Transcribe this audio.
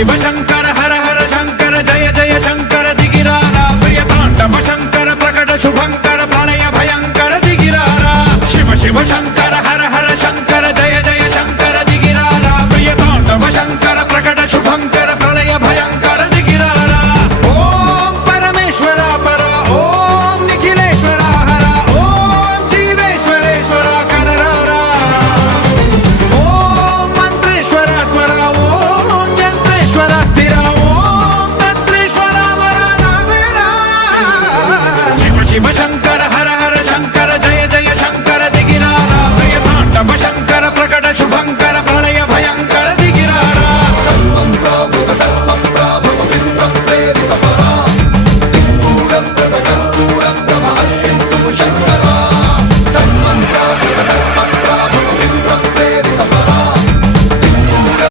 शिव शंकर हर हर शंकर जय जय शंकर दिगिरारा प्रिय तांडव शंकर प्रकट शुभंकर प्रलय भयंकर दिगिरारा शिव शिव शंकर